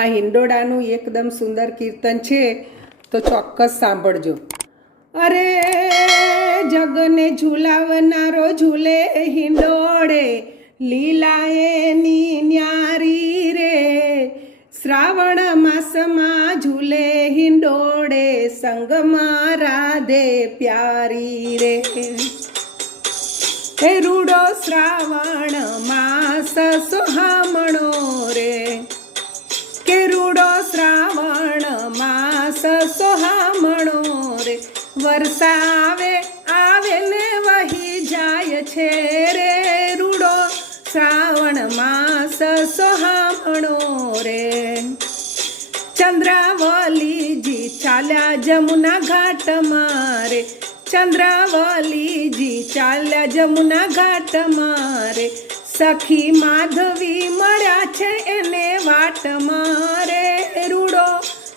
આ હિંડોળાનું એકદમ સુંદર કીર્તન છે, તો ચોક્કસ સાંભળજો. અરે જગને ઝુલાવનારો ઝૂલે હિંડોળે, લીલા એની ન્યારી રે. શ્રાવણ માસમાં ઝૂલે હિંડોળે, સંગમાં રાધે પ્યારી રે. હે રૂડો શ્રાવણ માસ સોહામણો રે, કે રૂડો શ્રાવણ માસ સોહામણો રે. વરસાવે આવે ને વહી જાય છે રે, રૂડો શ્રાવણ માસ સોહામણો રે. ચંદ્રાવલીજી ચાલ્યા જમુના ઘાટ મારે, ચંદ્રાવલીજી ચાલ્યા જમુના ઘાટ મારે. સખી માધવી મળ્યા છે એને વાટ મારે, રૂડો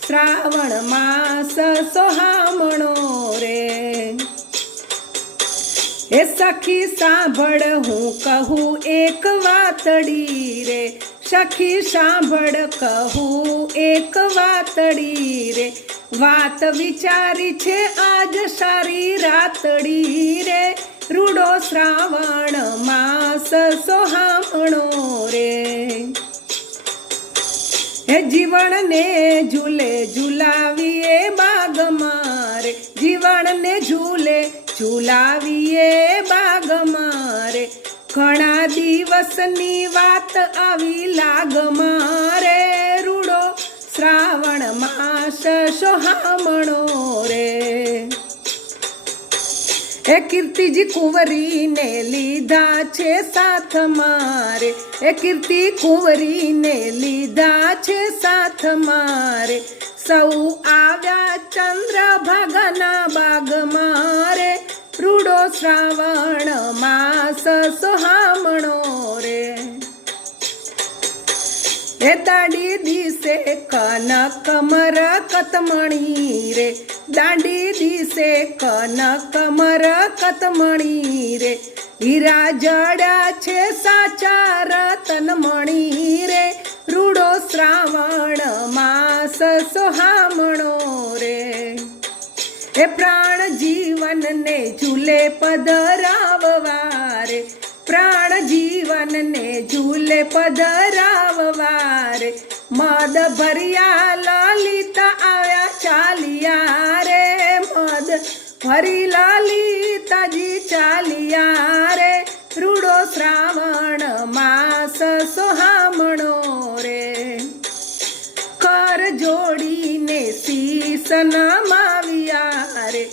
શ્રાવણ માસ સોહામણો રે. એ સખી સાંભળ હું કહું એક વાતડી રે, સખી સાંભળ કહું એક વાતડી રે. વાત વિચારી છે આજ સારી રાતડી રે, રૂડો શ્રાવણ માસ સોહામણો રે. હે જીવણને ઝૂલે ઝુલાવીએ બાગ મારે, જીવણને ઝૂલે ઝુલાવીએ બાગ મારે. ઘણા દિવસની વાત આવી લાગ મારે, રૂડો શ્રાવણ માસ સોહામણો રે. એ કીર્તિજી કુંવરીને લીધા છે સાથ મારે, એ કીર્તિ કુંવરીને લીધા છે સાથ મારે. સૌ આવ્યા ચંદ્રભાગાના બાગ મારે, રૂડો શ્રાવણ માસ સોહામણો રે. એ દાંડી દિશે કનક મરકતમણી રે, દાંડી દિશે કનક મરકતમણી રે. હીરા જડ્યા છે સાચા રતનમણી રે, રૂડો શ્રાવણ માસ સોહામણો રે. એ પ્રાણ જીવનને ઝૂલે પધરાવવારે, પ્રાણ જીવનને ઝૂલે પધરાવવારે. મદ ભર્યા લલિતા આવ્યા ચાલિયા રે, મદ ભરી લલિતાજી ચાલિયા રે, રૂડો શ્રાવણ માસ સોહામણો રે. કર જોડીને શીશ નમાવ્યા રે,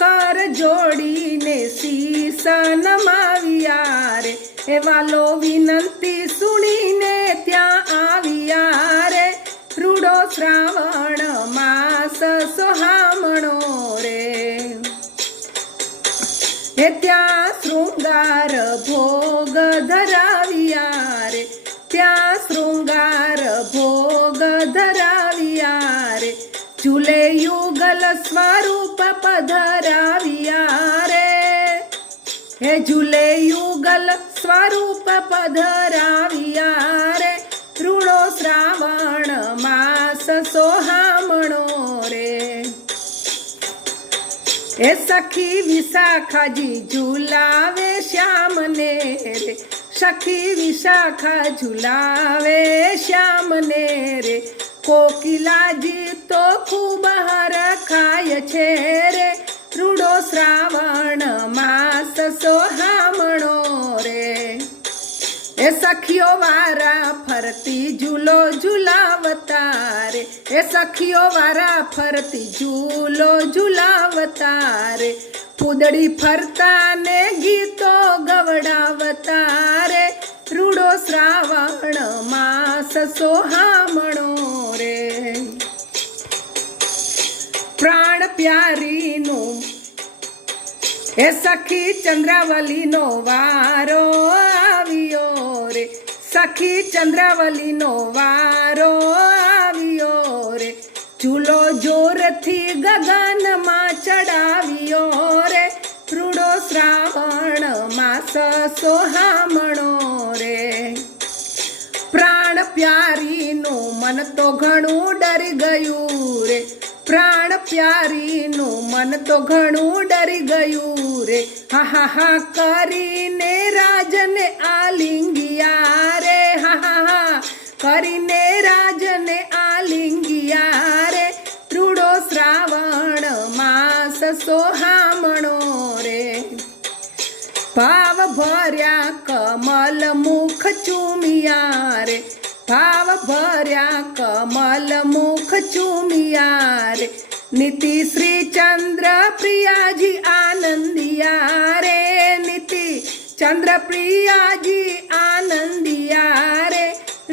કર જોડીને શીશ નમાવ્યા રે. એ વાલો વિનંતી સુણીને ત્યાં આવ્યા રે, રૂડો શ્રાવણ માસ સોહામણો રે. એ ત્યાં શૃંગાર ભોગ ધરાવ્યા રે, ત્યાં શૃંગાર ભોગ ધરાવ્યા રે. ઝૂલે યુગલ સ્વરૂપ પધરાવ્યા રે, હે ઝૂલે યુગલ સ્વરૂપ પધરાવ્યા રે, રૂડો શ્રાવણ માસ સોહામણો રે. એ સખી વિશાખાજી ઝુલાવે શ્યામને રે, સખી વિશાખા ઝુલાવે શ્યામને રે. કોકિલાજી તો ખૂબ હરખાય છે રે, રૂડો શ્રાવણ માસ સોહામણો રે. એ સખીઓ વારા ફરતી ઝૂલો ઝુલાવતા રે, એ સખીઓ વારા ફરતી ઝૂલો ઝુલાવતા રે. પૂદડી ફરતા ને ગીતો ગવડાવતા રે, રૂડો શ્રાવણ માસ સોહામણો રે. પ્રાણ પ્યારીનું એ સખી ચંદ્રાવલીનો વારો આવ્યો રે, સખી ચંદ્રાવલીનો વારો આવ્યો રે. ઝૂલો જોરથી ગગનમાં ચડાવ્યો રે, રૂડો શ્રાવણ માસ સોહામણો રે. પ્રાણ પ્યારીનું મન મન તો ઘણું ડરી ગયું રે પ્રાણ પ્યારીનું મન તો ઘણું ડરી ગયું રે હા હા હા કરીને રાજને આલિંગિયા રે હા હા હા કરીને રાજને આલિંગિયા રે રૂડો શ્રાવણ માસ સોહામણો રે ભાવ ભર્યા કમલ મુખ ચૂમિયા રે ભાવ ભર્યા કમલ મુખ ચૂમિયા રે નીતિ શ્રી ચંદ્ર પ્રિયાજી આનંદિયા રે નીતિ ચંદ્ર પ્રિયાજી આનંદિયા રે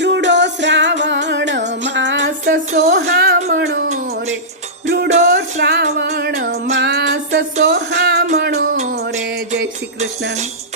રૂડો શ્રાવણ માસ સોહામણો રે રૂડો શ્રાવણ માસ સોહામણો રે જય શ્રી કૃષ્ણ.